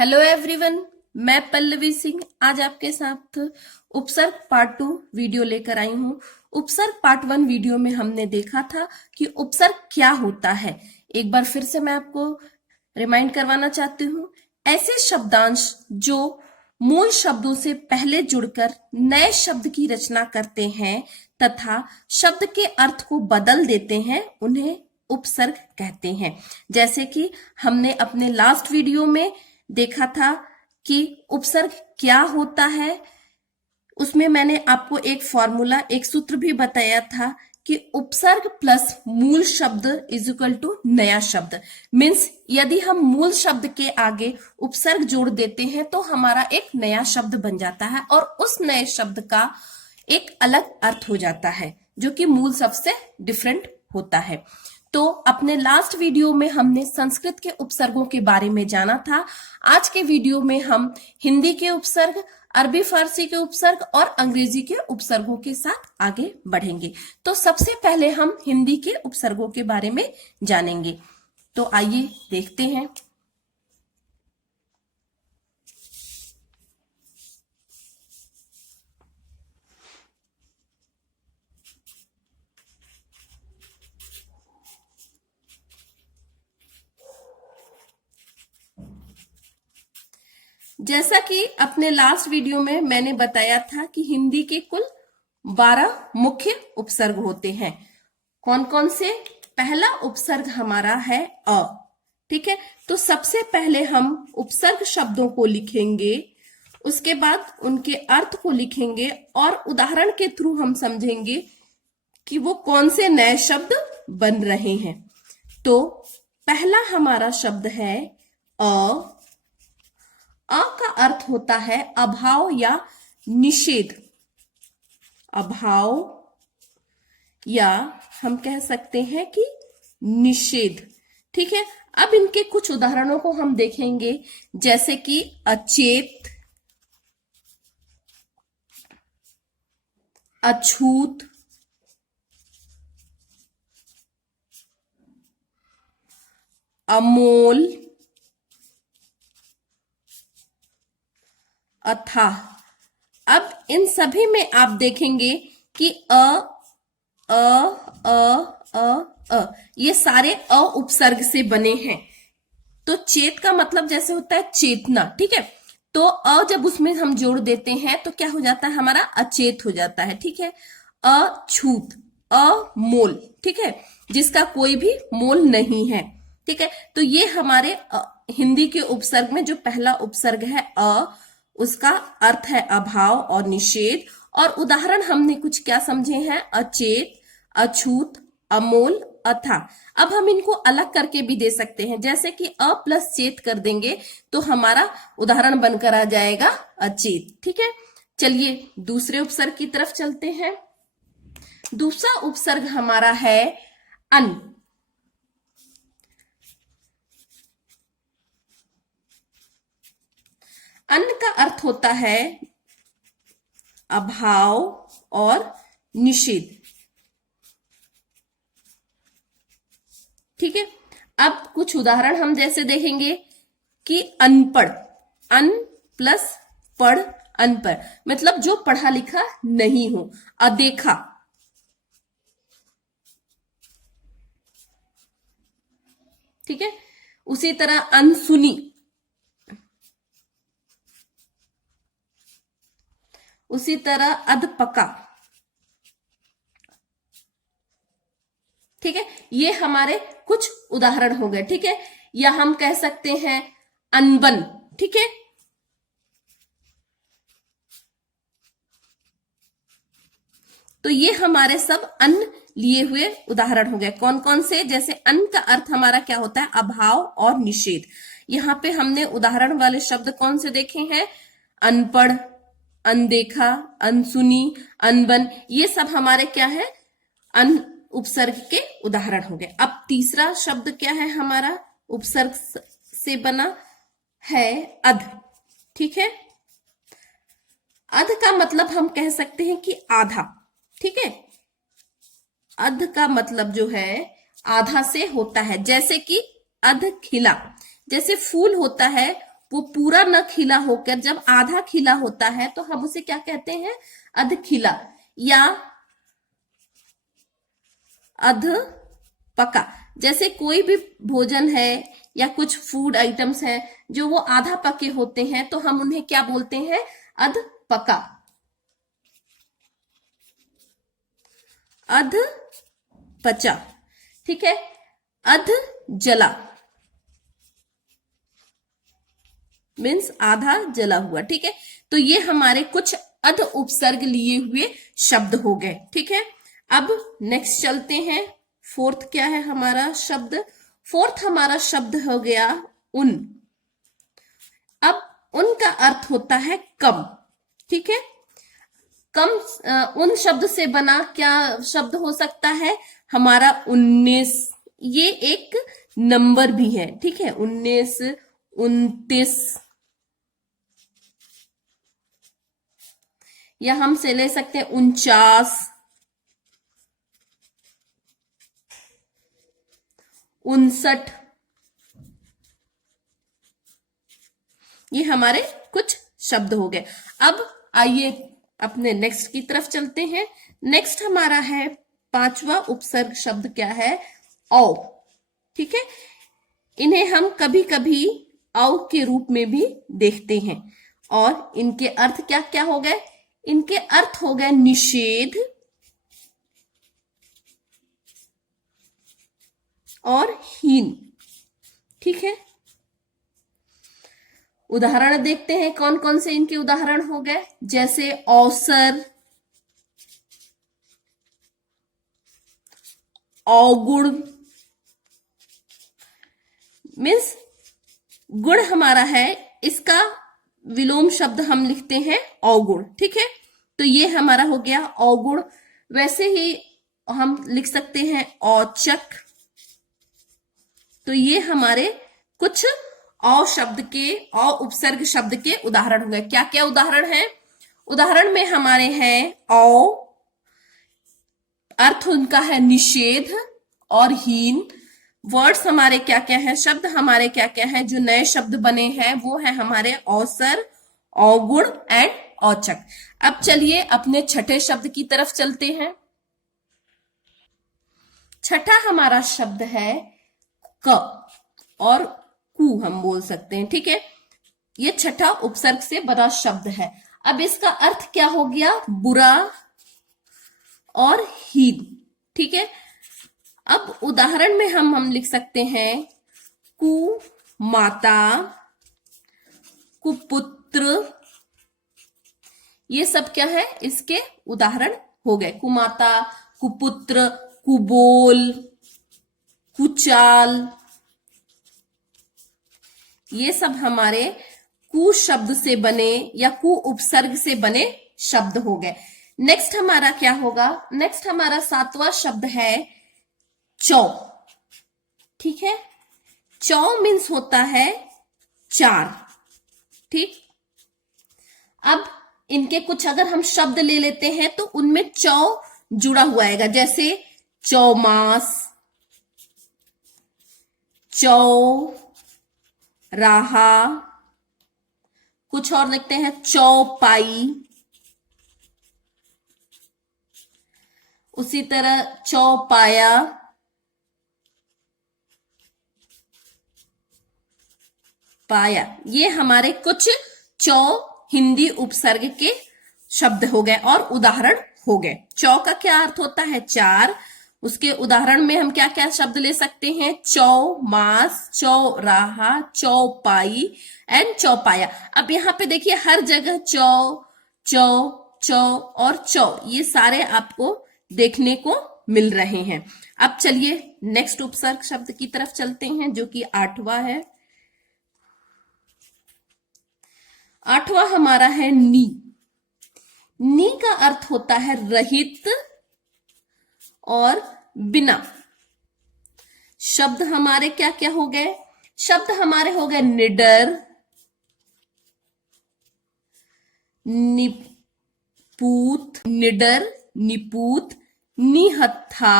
Hello everyone, मैं पल्लवी सिंह आज आपके साथ उपसर्ग पार्ट 2 वीडियो लेकर आई हूँ। उपसर्ग पार्ट 1 वीडियो में हमने देखा था कि उपसर्ग क्या होता है। एक बार फिर से मैं आपको रिमाइंड करवाना चाहती हूँ। ऐसे शब्दांश जो मूल शब्दों से पहले जुड़कर नए शब्द की रचना करते हैं तथा शब्द के अर्थ को बदल देते हैं, उन्हें उपसर्ग कहते हैं। जैसे कि हमने अपने लास्ट वीडियो में देखा था कि उपसर्ग क्या होता है। उसमें मैंने आपको एक फॉर्मूला, एक सूत्र भी बताया था कि उपसर्ग प्लस मूल शब्द इज इक्वल टू नया शब्द। मीन्स यदि हम मूल शब्द के आगे उपसर्ग जोड़ देते हैं तो हमारा एक नया शब्द बन जाता है और उस नए शब्द का एक अलग अर्थ हो जाता है जो कि मूल शब्द से डिफरेंट होता है। तो अपने लास्ट वीडियो में हमने संस्कृत के उपसर्गों के बारे में जाना था। आज के वीडियो में हम हिंदी के उपसर्ग, अरबी फारसी के उपसर्ग और अंग्रेजी के उपसर्गों के साथ आगे बढ़ेंगे। तो सबसे पहले हम हिंदी के उपसर्गों के बारे में जानेंगे। तो आइए देखते हैं। जैसा कि अपने लास्ट वीडियो में मैंने बताया था कि हिंदी के कुल 12 मुख्य उपसर्ग होते हैं। कौन कौन से? पहला उपसर्ग हमारा है अ। ठीक है, तो सबसे पहले हम उपसर्ग शब्दों को लिखेंगे, उसके बाद उनके अर्थ को लिखेंगे और उदाहरण के थ्रू हम समझेंगे कि वो कौन से नए शब्द बन रहे हैं। तो पहला हमारा शब्द है अ। अ का अर्थ होता है अभाव या निषेध। अभाव या हम कह सकते हैं कि निषेध। ठीक है, अब इनके कुछ उदाहरणों को हम देखेंगे, जैसे कि अचेत, अछूत, अमोल, अथाह। अब इन सभी में आप देखेंगे कि अ ये सारे अ उपसर्ग से बने हैं। तो चेत का मतलब जैसे होता है चेतना। ठीक है, तो अ जब उसमें हम जोड़ देते हैं तो क्या हो जाता है, हमारा अचेत हो जाता है। ठीक है, अछूत, अमोल, ठीक है, जिसका कोई भी मोल नहीं है। ठीक है, तो ये हमारे हिंदी के उपसर्ग में जो पहला उपसर्ग है अ, उसका अर्थ है अभाव और निषेध। और उदाहरण हमने कुछ क्या समझे हैं, अचेत, अछूत, अमोल, अथा। अब हम इनको अलग करके भी दे सकते हैं, जैसे कि अ प्लस चेत कर देंगे तो हमारा उदाहरण बनकर आ जाएगा अचेत। ठीक है, चलिए दूसरे उपसर्ग की तरफ चलते हैं। दूसरा उपसर्ग हमारा है अन। अन्न का अर्थ होता है अभाव और निषेध। ठीक है, अब कुछ उदाहरण हम जैसे देखेंगे कि अनपढ़, अन प्लस पढ़, अनपढ़, मतलब जो पढ़ा लिखा नहीं हो। अदेखा, ठीक है, उसी तरह अनसुनी, उसी तरह अधपका। ठीक है, ये हमारे कुछ उदाहरण हो गए। ठीक है, या हम कह सकते हैं अनबन। ठीक है, तो ये हमारे सब अन्न लिए हुए उदाहरण हो गए। कौन कौन से? जैसे अन्न का अर्थ हमारा क्या होता है, अभाव और निषेध। यहां पे हमने उदाहरण वाले शब्द कौन से देखे हैं, अनपढ़, अनदेखा, अनसुनी, अनबन, ये सब हमारे क्या है, अन उपसर्ग के उदाहरण हो गए। अब तीसरा शब्द क्या है हमारा, उपसर्ग से बना है अध। ठीक है, अध का मतलब हम कह सकते हैं कि आधा। ठीक है, अध का मतलब जो है आधा से होता है, जैसे कि अध खिला, जैसे फूल होता है वो पूरा न खिला होकर जब आधा खिला होता है तो हम उसे क्या कहते हैं? अध खिला या अध पका। जैसे कोई भी भोजन है या कुछ फूड आइटम्स है जो वो आधा पके होते हैं तो हम उन्हें क्या बोलते हैं? अध पका, अध पचा। ठीक है, अध जला मीन्स आधा जला हुआ। ठीक है, तो ये हमारे कुछ अध उपसर्ग लिए हुए शब्द हो गए। ठीक है, अब नेक्स्ट चलते हैं। फोर्थ क्या है हमारा शब्द? फोर्थ हमारा शब्द हो गया उन। अब उन का अर्थ होता है कम। ठीक है, कम उन शब्द से बना क्या शब्द हो सकता है हमारा? 19। ये एक नंबर भी है। ठीक है, 19, 29, या हम से ले सकते हैं 49, 59। ये हमारे कुछ शब्द हो गए। अब आइए अपने नेक्स्ट की तरफ चलते हैं। नेक्स्ट हमारा है पांचवा उपसर्ग शब्द क्या है? औ। ठीक है, इन्हें हम कभी कभी औ के रूप में भी देखते हैं और इनके अर्थ क्या क्या हो गए? इनके अर्थ हो गए निषेध और हीन। ठीक है, उदाहरण देखते हैं कौन कौन से इनके उदाहरण हो गए। जैसे अवसर, अवगुण मीन्स गुण हमारा है, इसका विलोम शब्द हम लिखते हैं अवगुण। ठीक है, तो ये हमारा हो गया अवगुण। वैसे ही हम लिख सकते हैं औचक। तो ये हमारे कुछ औ शब्द के, औ उपसर्ग शब्द के उदाहरण हुए। क्या क्या उदाहरण है? उदाहरण में हमारे हैं औ, अर्थ उनका है निषेध और हीन। वर्ड्स हमारे क्या क्या है? शब्द हमारे क्या क्या है जो नए शब्द बने हैं? वो है हमारे अवसर, अवगुण एंड औचक। अब चलिए अपने छठे शब्द की तरफ चलते हैं। छठा हमारा शब्द है क और कु हम बोल सकते हैं। ठीक है, ये छठा उपसर्ग से बना शब्द है। अब इसका अर्थ क्या हो गया? बुरा और हीन। ठीक है, अब उदाहरण में हम लिख सकते हैं कु माता, कुपुत्र। ये सब क्या है? इसके उदाहरण हो गए। कुमाता, कुपुत्र, कुबोल, कुचाल। ये सब हमारे कु शब्द से बने या कु उपसर्ग से बने शब्द हो गए। नेक्स्ट हमारा क्या होगा? नेक्स्ट हमारा सातवां शब्द है चौ। ठीक है, चौ मीन्स होता है चार। ठीक, अब इनके कुछ अगर हम शब्द ले लेते हैं तो उनमें चौ जुड़ा हुआ आएगा। जैसे चौमास, चौ राहा, कुछ और लिखते हैं चौपाई। उसी तरह चौपाया, पाया। ये हमारे कुछ चौ हिंदी उपसर्ग के शब्द हो गए और उदाहरण हो गए। चौ का क्या अर्थ होता है? चार। उसके उदाहरण में हम क्या क्या शब्द ले सकते हैं? चौमास, चौराहा, चौपाई एंड चौपाया। अब यहाँ पे देखिए हर जगह चौ, चौ, चौ और चौ, ये सारे आपको देखने को मिल रहे हैं। अब चलिए नेक्स्ट उपसर्ग शब्द की तरफ चलते हैं जो कि आठवां है। आठवां हमारा है नी। नी का अर्थ होता है रहित और बिना। शब्द हमारे क्या क्या हो गए? शब्द हमारे हो गए निडर, निपूत, निडर, निपूत, निहत्था,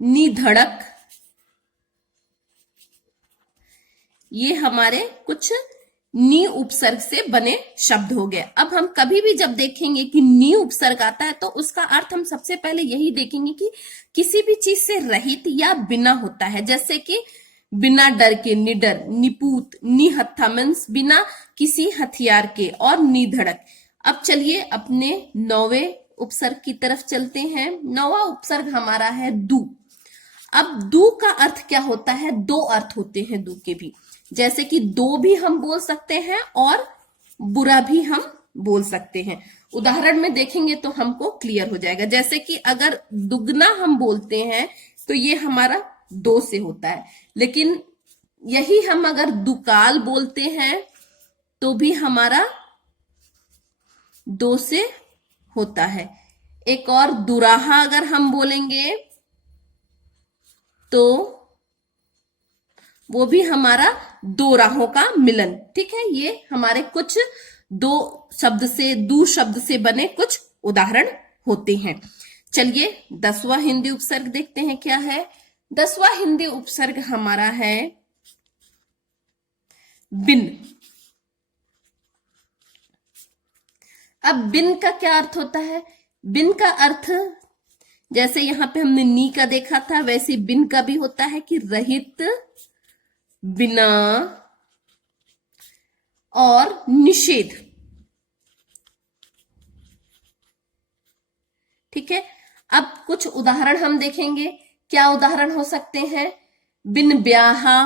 निधड़क, ये हमारे कुछ नी उपसर्ग से बने शब्द हो गए। अब हम कभी भी जब देखेंगे कि नी उपसर्ग आता है तो उसका अर्थ हम सबसे पहले यही देखेंगे कि किसी भी चीज से रहित या बिना होता है। जैसे कि बिना डर के, निडर, निपूत, निहत्था मीन्स बिना किसी हथियार के, और निधड़क। अब चलिए अपने 9वें उपसर्ग की तरफ चलते हैं। 9वां उपसर्ग हमारा है दू। अब दू का अर्थ क्या होता है? दो अर्थ होते हैं दू के भी। जैसे कि दो भी हम बोल सकते हैं और बुरा भी हम बोल सकते हैं। उदाहरण में देखेंगे तो हमको क्लियर हो जाएगा। जैसे कि अगर दुगना हम बोलते हैं तो ये हमारा दो से होता है, लेकिन यही हम अगर दुकाल बोलते हैं तो भी हमारा दो से होता है। एक और दुराहा अगर हम बोलेंगे तो वो भी हमारा दो राहों का मिलन। ठीक है, ये हमारे कुछ दो शब्द से, दू शब्द से बने कुछ उदाहरण होते हैं। चलिए 10वां हिंदी उपसर्ग देखते हैं क्या है। 10वां हिंदी उपसर्ग हमारा है बिन। अब बिन का क्या अर्थ होता है? बिन का अर्थ जैसे यहां पे हमने नी का देखा था, वैसे बिन का भी होता है कि रहित, बिना और निषेध। ठीक है, अब कुछ उदाहरण हम देखेंगे। क्या उदाहरण हो सकते हैं? बिन ब्याहा,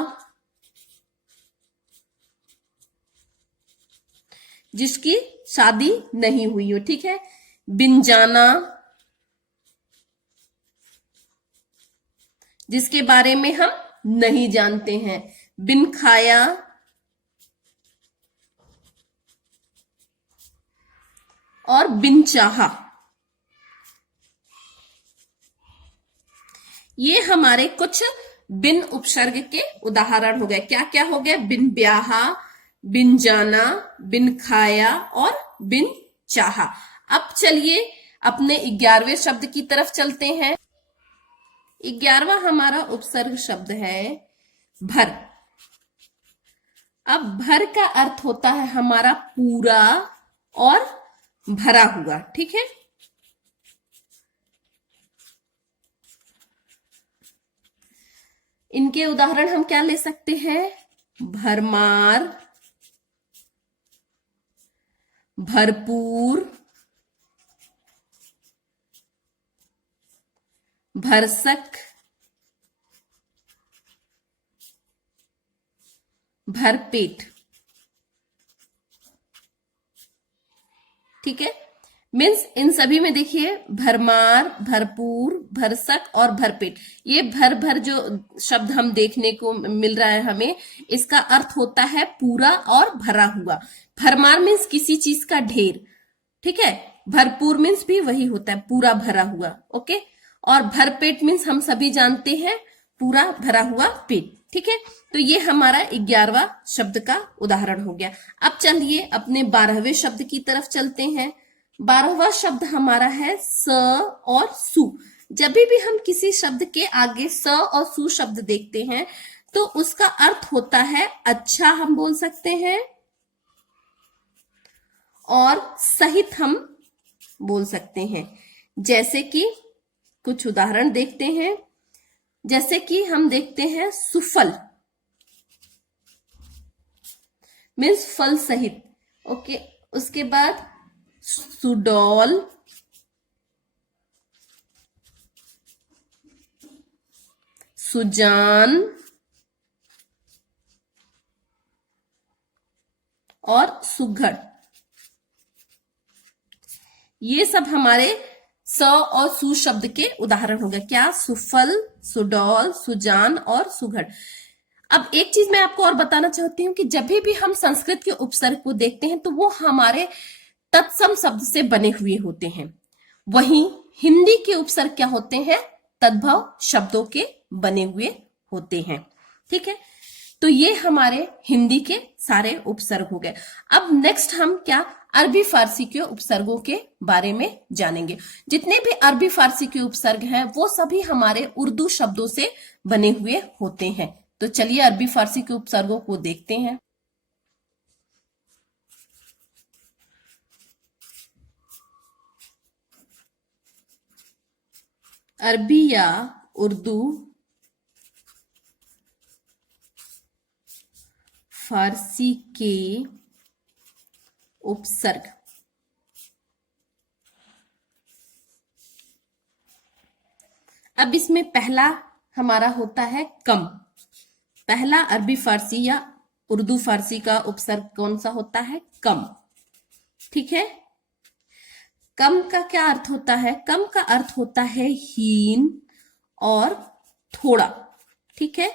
जिसकी शादी नहीं हुई हो। ठीक है, बिन जाना, जिसके बारे में हम नहीं जानते हैं। बिन खाया, और बिन चाहा। ये हमारे कुछ बिन उपसर्ग के उदाहरण हो गए। क्या क्या हो गए? बिन ब्याहा, बिन जाना, बिन खाया और बिन चाहा। अब चलिए अपने 11वें शब्द की तरफ चलते हैं। 11वां हमारा उपसर्ग शब्द है भर। अब भर का अर्थ होता है हमारा पूरा और भरा हुआ। ठीक है, इनके उदाहरण हम क्या ले सकते हैं? भरमार, भरपूर, भरसक, भरपेट। ठीक है, मीन्स इन सभी में देखिए भरमार, भरपूर, भरसक और भरपेट, ये भर भर जो शब्द हम देखने को मिल रहा है हमें, इसका अर्थ होता है पूरा और भरा हुआ। भरमार मीन्स किसी चीज का ढेर। ठीक है, भरपूर मीन्स भी वही होता है, पूरा भरा हुआ। ओके, और भरपेट मीन्स हम सभी जानते हैं पूरा भरा हुआ पेट। ठीक है, तो ये हमारा 11वां शब्द का उदाहरण हो गया। अब चलिए अपने 12वें शब्द की तरफ चलते हैं। 12वां शब्द हमारा है स और सु। जब भी हम किसी शब्द के आगे स और सु शब्द देखते हैं तो उसका अर्थ होता है अच्छा, हम बोल सकते हैं, और सहित हम बोल सकते हैं। जैसे कि कुछ उदाहरण देखते हैं। जैसे कि हम देखते हैं सुफल मीन्स फल सहित। ओके, उसके बाद सुडौल, सुजान और सुघड़। ये सब हमारे स और सु शब्द के उदाहरण हो गए। क्या? सुफल, सुडौल, सुजान और सुघड़। अब एक चीज मैं आपको और बताना चाहती हूँ कि जब भी हम संस्कृत के उपसर्ग को देखते हैं तो वो हमारे तत्सम शब्द से बने हुए होते हैं। वहीं हिंदी के उपसर्ग क्या होते हैं? तद्भव शब्दों के बने हुए होते हैं। ठीक है, तो ये हमारे हिंदी के सारे उपसर्ग हो गए। अब नेक्स्ट हम क्या अरबी फारसी के उपसर्गों के बारे में जानेंगे। जितने भी अरबी फारसी के उपसर्ग हैं वो सभी हमारे उर्दू शब्दों से बने हुए होते हैं। तो चलिए अरबी फारसी के उपसर्गों को देखते हैं। अरबी या उर्दू फारसी के उपसर्ग। अब इसमें पहला हमारा होता है कम। पहला अरबी फारसी या उर्दू फारसी का उपसर्ग कौन सा होता है? कम। ठीक है। कम का क्या अर्थ होता है? कम का अर्थ होता है हीन और थोड़ा। ठीक है।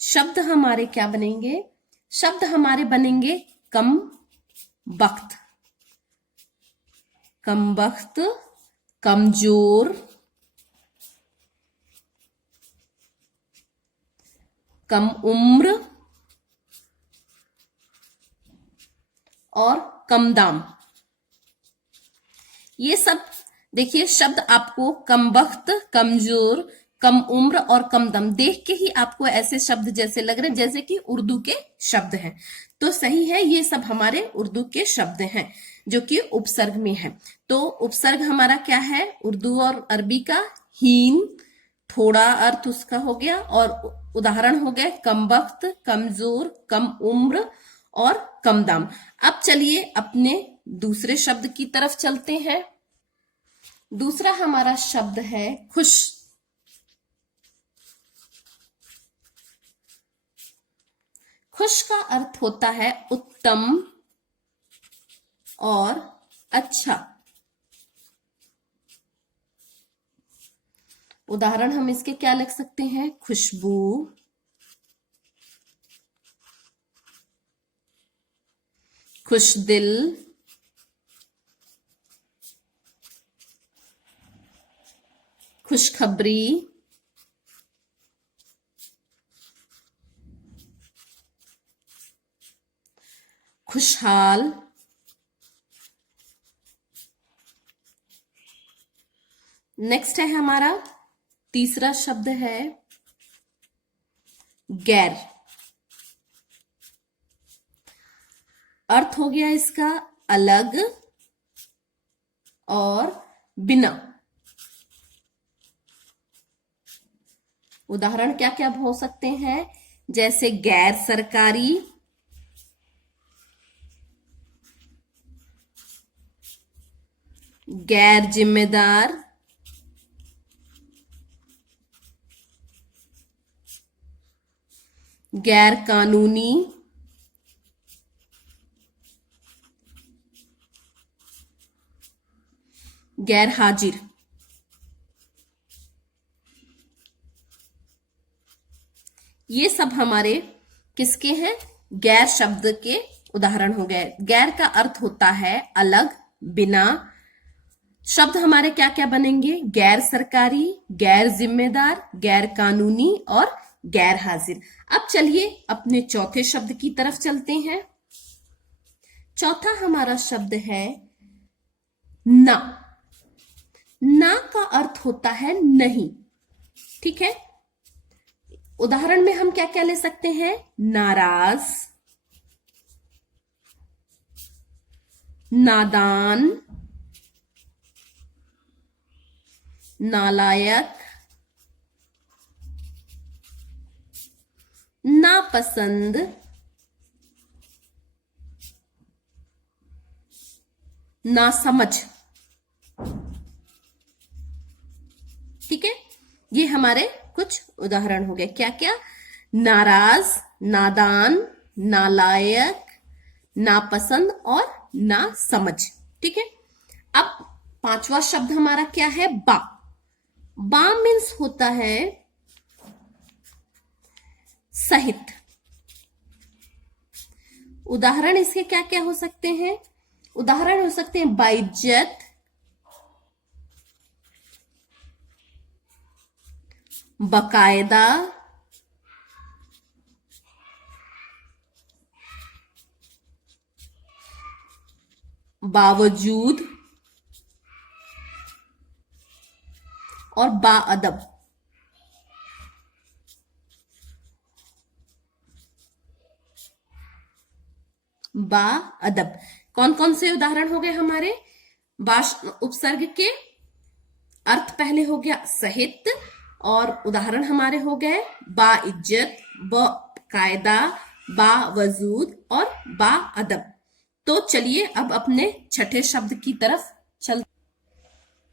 शब्द हमारे क्या बनेंगे? शब्द हमारे बनेंगे कम बख्त, कम बख्त, कमजोर, कम उम्र और कम दाम। ये सब देखिए शब्द आपको कम वक्त, कमजोर, कम उम्र और कम दम देख के ही आपको ऐसे शब्द जैसे लग रहे हैं जैसे कि उर्दू के शब्द हैं। तो सही है, ये सब हमारे उर्दू के शब्द हैं जो कि उपसर्ग में है। तो उपसर्ग हमारा क्या है? उर्दू और अरबी का हीन, थोड़ा अर्थ उसका हो गया, और उदाहरण हो गए कम वक्त, कमजोर, कम उम्र और कम दाम। अब चलिए अपने दूसरे शब्द की तरफ चलते हैं। दूसरा हमारा शब्द है खुश। खुश का अर्थ होता है उत्तम और अच्छा। उदाहरण हम इसके क्या लिख सकते हैं? खुशबू, खुशदिल, खुशखबरी, खुशहाल, नेक्स्ट है हमारा तीसरा शब्द है गैर। अर्थ हो गया इसका अलग और बिना। उदाहरण क्या क्या हो सकते हैं? जैसे गैर सरकारी, गैर जिम्मेदार, गैर कानूनी, गैर हाजिर। ये सब हमारे किसके हैं? गैर शब्द के उदाहरण हो गए। गैर का अर्थ होता है अलग, बिना। शब्द हमारे क्या क्या बनेंगे? गैर सरकारी, गैर जिम्मेदार, गैर कानूनी और गैर हाजिर। अब चलिए अपने चौथे शब्द की तरफ चलते हैं। चौथा हमारा शब्द है ना। ना का अर्थ होता है नहीं। ठीक है। उदाहरण में हम क्या क्या ले सकते हैं? नाराज, नादान, नालायक, नापसंद, नासमझ। ठीक है। ये हमारे कुछ उदाहरण हो गए। क्या क्या? नाराज, नादान, नालायक, नापसंद और नासमझ। ठीक है। अब पांचवा शब्द हमारा क्या है? बा। बा मीन्स होता है सहित। उदाहरण इसके क्या क्या हो सकते हैं? उदाहरण हो सकते हैं बाइज्जत, बकायदा, बावजूद और बाअदब। बा अदब। कौन कौन से उदाहरण हो गए हमारे? बा उपसर्ग के अर्थ पहले हो गया सहित, और उदाहरण हमारे हो गए बा इज्जत, ब कायदा, बा वजूद और बा अदब। तो चलिए अब अपने छठे शब्द की तरफ चल।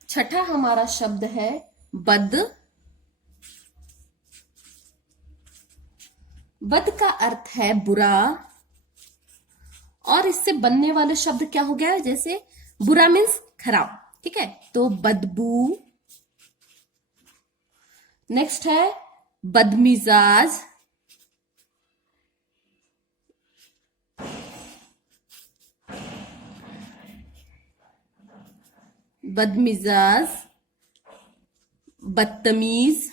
छठा हमारा शब्द है बद। बद का अर्थ है बुरा, और इससे बनने वाले शब्द क्या हो गया? जैसे बुरा मीन्स खराब, ठीक है, तो बदबू। नेक्स्ट है बदमिजाज। बदमिजाज, बदतमीज,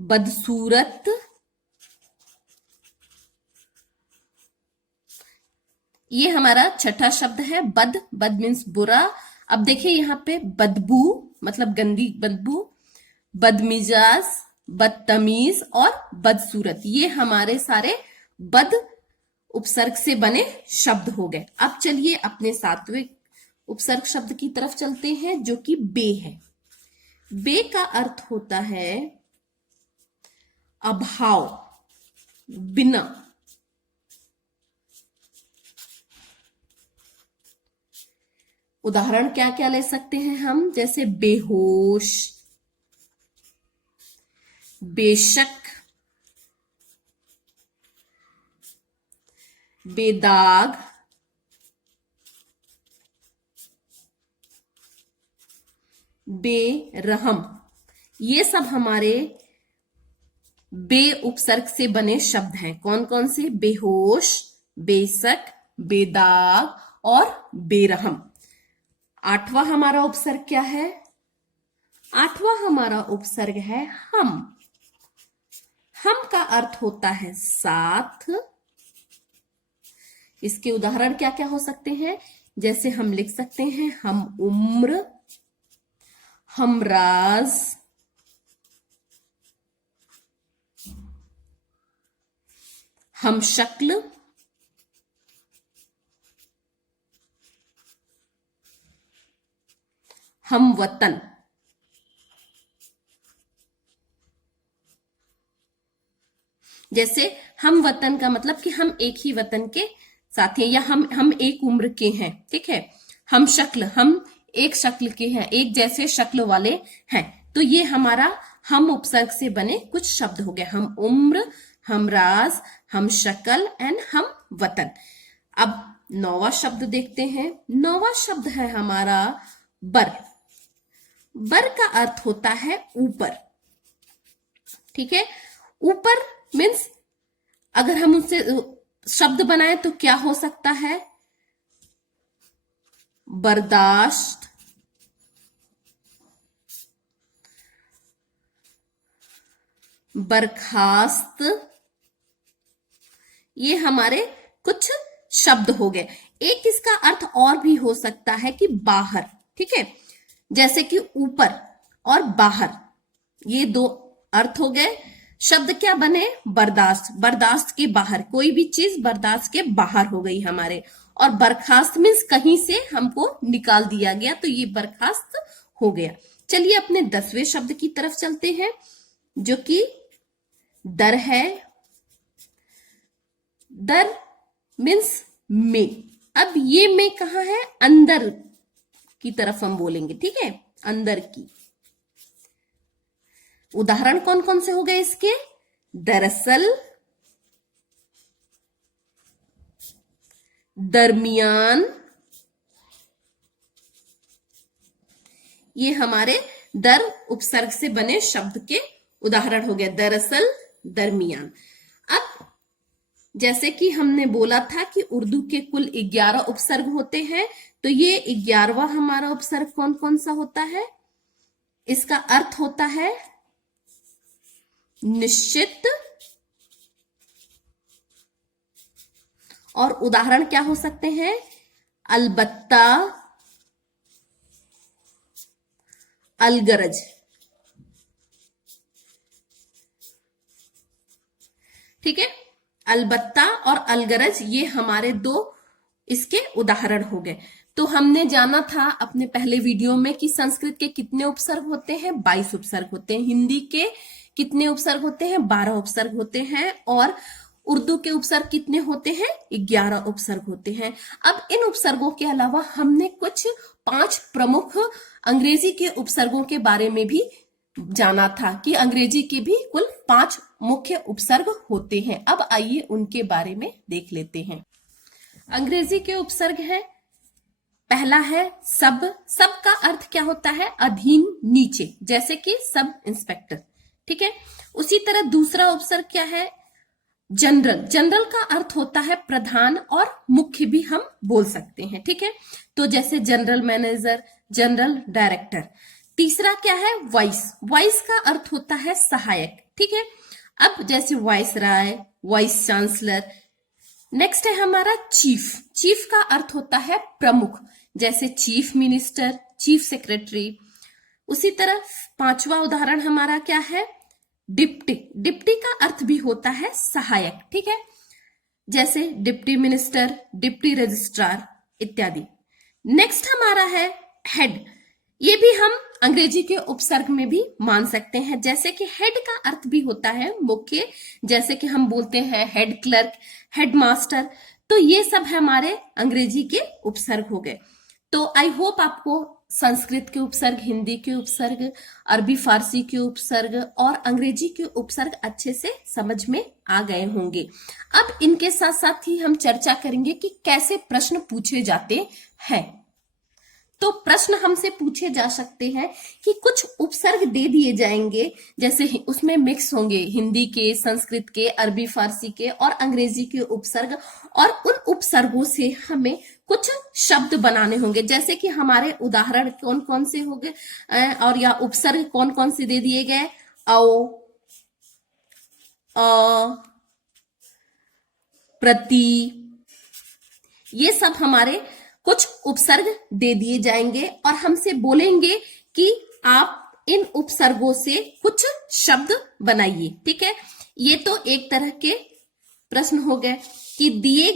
बदसूरत, ये हमारा छठा शब्द है बद। बद मीन्स बुरा। अब देखिए यहाँ पे बदबू मतलब गंदी बदबू, बदमिजाज, बदतमीज और बदसूरत, ये हमारे सारे बद उपसर्ग से बने शब्द हो गए। अब चलिए अपने सातवें उपसर्ग शब्द की तरफ चलते हैं जो कि बे है। बे का अर्थ होता है अभाव, बिना। उदाहरण क्या क्या ले सकते हैं हम? जैसे बेहोश, बेशक, बेदाग, बेरहम। ये सब हमारे बे उपसर्ग से बने शब्द हैं। कौन कौन से? बेहोश, बेशक, बेदाग और बेरहम। आठवां हमारा उपसर्ग क्या है? आठवां हमारा उपसर्ग है हम। हम का अर्थ होता है साथ। इसके उदाहरण क्या क्या हो सकते हैं? जैसे हम लिख सकते हैं हम उम्र, हमराज, हम शक्ल, हम वतन। जैसे हम वतन का मतलब कि हम एक ही वतन के साथी हैं, या हम एक उम्र के हैं, ठीक है। हम शक्ल, हम एक शक्ल के हैं, एक जैसे शक्ल वाले हैं। तो ये हमारा हम उपसर्ग से बने कुछ शब्द हो गए। हम उम्र, हम राज, हम शक्ल एंड हम वतन। अब नौवां शब्द देखते हैं। नौवां शब्द है हमारा बर। बर का अर्थ होता है ऊपर, ठीक है। ऊपर मीन्स अगर हम उससे शब्द बनाए तो क्या हो सकता है? बर्दाश्त, बर्खास्त, ये हमारे कुछ शब्द हो गए। एक इसका अर्थ और भी हो सकता है कि बाहर, ठीक है। जैसे कि ऊपर और बाहर, ये दो अर्थ हो गए। शब्द क्या बने? बर्दाश्त, बर्दाश्त के बाहर, कोई भी चीज बर्दाश्त के बाहर हो गई हमारे। और बर्खास्त मीन्स कहीं से हमको निकाल दिया गया, तो ये बर्खास्त हो गया। चलिए अपने 10वें शब्द की तरफ चलते हैं जो कि दर है। दर मीन्स में। अब ये में कहाँ है? अंदर की तरफ हम बोलेंगे, ठीक है, अंदर की। उदाहरण कौन कौन से हो गए इसके? दरअसल, दरमियान, ये हमारे दर उपसर्ग से बने शब्द के उदाहरण हो गए। दरअसल, दरमियान। अब जैसे कि हमने बोला था कि उर्दू के कुल 11 उपसर्ग होते हैं, तो ये 11वां हमारा उपसर्ग कौन कौन सा होता है? इसका अर्थ होता है निश्चित। और उदाहरण क्या हो सकते हैं? अलबत्ता, अलगरज। ठीक है। अलबत्ता और अलगरज ये हमारे दो इसके उदाहरण हो गए। तो हमने जाना था अपने पहले वीडियो में कि संस्कृत के कितने उपसर्ग होते हैं, 22 उपसर्ग होते हैं। हिंदी के कितने उपसर्ग होते हैं, 12 उपसर्ग होते हैं। और उर्दू के उपसर्ग कितने होते हैं, 11 उपसर्ग होते हैं। अब इन उपसर्गों के अलावा हमने कुछ 5 प्रमुख अंग्रेजी के उपसर्गों के बारे में भी जाना था कि अंग्रेजी के भी कुल 5 मुख्य उपसर्ग होते हैं। अब आइए उनके बारे में देख लेते हैं। अंग्रेजी के उपसर्ग है, पहला है सब। सब का अर्थ क्या होता है, अधीन, नीचे, जैसे कि सब इंस्पेक्टर, ठीक है। उसी तरह दूसरा उपसर्ग क्या है, जनरल। जनरल का अर्थ होता है प्रधान और मुख्य भी हम बोल सकते हैं, ठीक है। तो जैसे जनरल मैनेजर, जनरल डायरेक्टर। तीसरा क्या है, वाइस। वाइस का अर्थ होता है सहायक, ठीक है। अब जैसे वाइस राय, वाइस चांसलर। नेक्स्ट है हमारा चीफ। चीफ का अर्थ होता है प्रमुख, जैसे चीफ मिनिस्टर, चीफ सेक्रेटरी। उसी तरह 5वां उदाहरण हमारा क्या है, डिप्टी। डिप्टी का अर्थ भी होता है सहायक, ठीक है, जैसे डिप्टी मिनिस्टर, डिप्टी रजिस्ट्रार इत्यादि। नेक्स्ट हमारा है हेड। ये भी हम अंग्रेजी के उपसर्ग में भी मान सकते हैं, जैसे कि हेड का अर्थ भी होता है मुख्य, जैसे कि हम बोलते हैं हेड क्लर्क, हेड मास्टर। तो ये सब हमारे अंग्रेजी के उपसर्ग हो गए। तो आई होप आपको संस्कृत के उपसर्ग, हिंदी के उपसर्ग, अरबी फारसी के उपसर्ग और अंग्रेजी के उपसर्ग अच्छे से समझ में आ गए होंगे। अब इनके साथ साथ ही हम चर्चा करेंगे कि कैसे प्रश्न पूछे जाते हैं। तो प्रश्न हमसे पूछे जा सकते हैं कि कुछ उपसर्ग दे दिए जाएंगे, जैसे उसमें मिक्स होंगे हिंदी के, संस्कृत के, अरबी फारसी के और अंग्रेजी के उपसर्ग, और उन उपसर्गों से हमें कुछ शब्द बनाने होंगे। जैसे कि हमारे उदाहरण कौन कौन से हो गए और या उपसर्ग कौन कौन से दे दिए गए, औ, अ, प्रति, ये सब हमारे कुछ उपसर्ग दे दिए जाएंगे और हमसे बोलेंगे कि आप इन उपसर्गों से कुछ शब्द बनाइए, ठीक है। ये तो एक तरह के प्रश्न हो गए कि दिए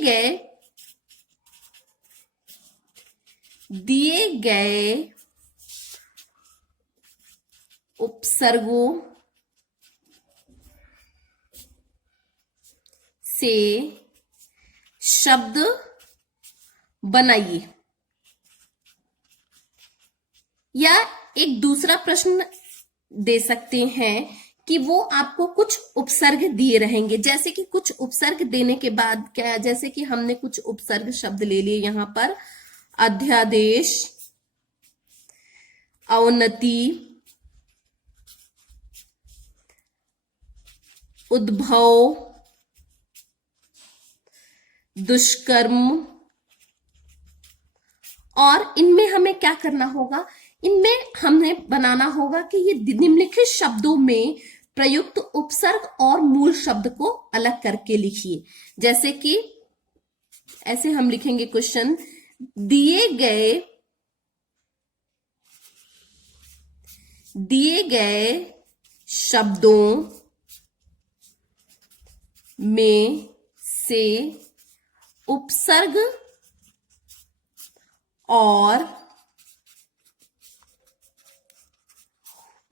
गए उपसर्गों से शब्द बनाइए। या एक दूसरा प्रश्न दे सकते हैं कि वो आपको कुछ उपसर्ग दिए रहेंगे, जैसे कि कुछ उपसर्ग देने के बाद क्या, जैसे कि हमने कुछ उपसर्ग शब्द ले लिए यहां पर, अध्यादेश, अवनति, उद्भव, दुष्कर्म। और इनमें हमें क्या करना होगा, इनमें हमें बनाना होगा कि ये निम्नलिखित शब्दों में प्रयुक्त उपसर्ग और मूल शब्द को अलग करके लिखिए। जैसे कि ऐसे हम लिखेंगे क्वेश्चन, दिए गए शब्दों में से उपसर्ग और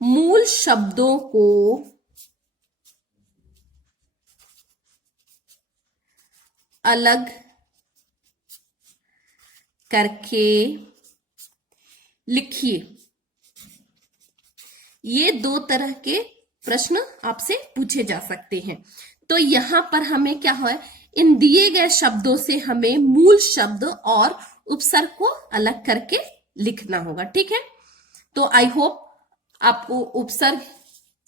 मूल शब्दों को अलग करके लिखिए। ये 2 तरह के प्रश्न आपसे पूछे जा सकते हैं। तो यहां पर हमें क्या है, इन दिए गए शब्दों से हमें मूल शब्द और उपसर्ग को अलग करके लिखना होगा, ठीक है। तो आई होप आपको उपसर्ग,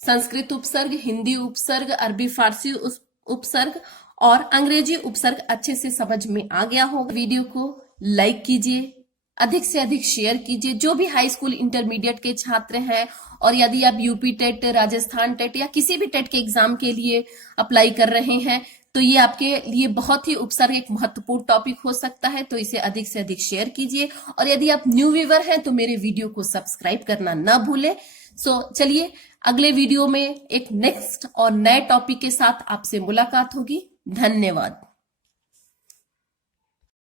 संस्कृत उपसर्ग, हिंदी उपसर्ग, अरबी फारसी उपसर्ग और अंग्रेजी उपसर्ग अच्छे से समझ में आ गया होगा। वीडियो को लाइक कीजिए, अधिक से अधिक शेयर कीजिए। जो भी हाई स्कूल इंटरमीडिएट के छात्र हैं और यदि आप यूपी टेट, राजस्थान टेट या किसी भी टेट के एग्जाम के लिए अप्लाई कर रहे हैं तो ये आपके लिए बहुत ही उपसर्ग एक महत्वपूर्ण टॉपिक हो सकता है। तो इसे अधिक से अधिक शेयर कीजिए और यदि आप न्यू व्यूअर हैं तो मेरे वीडियो को सब्सक्राइब करना ना भूलें। चलिए अगले वीडियो में एक नेक्स्ट और नए टॉपिक के साथ आपसे मुलाकात होगी। धन्यवाद।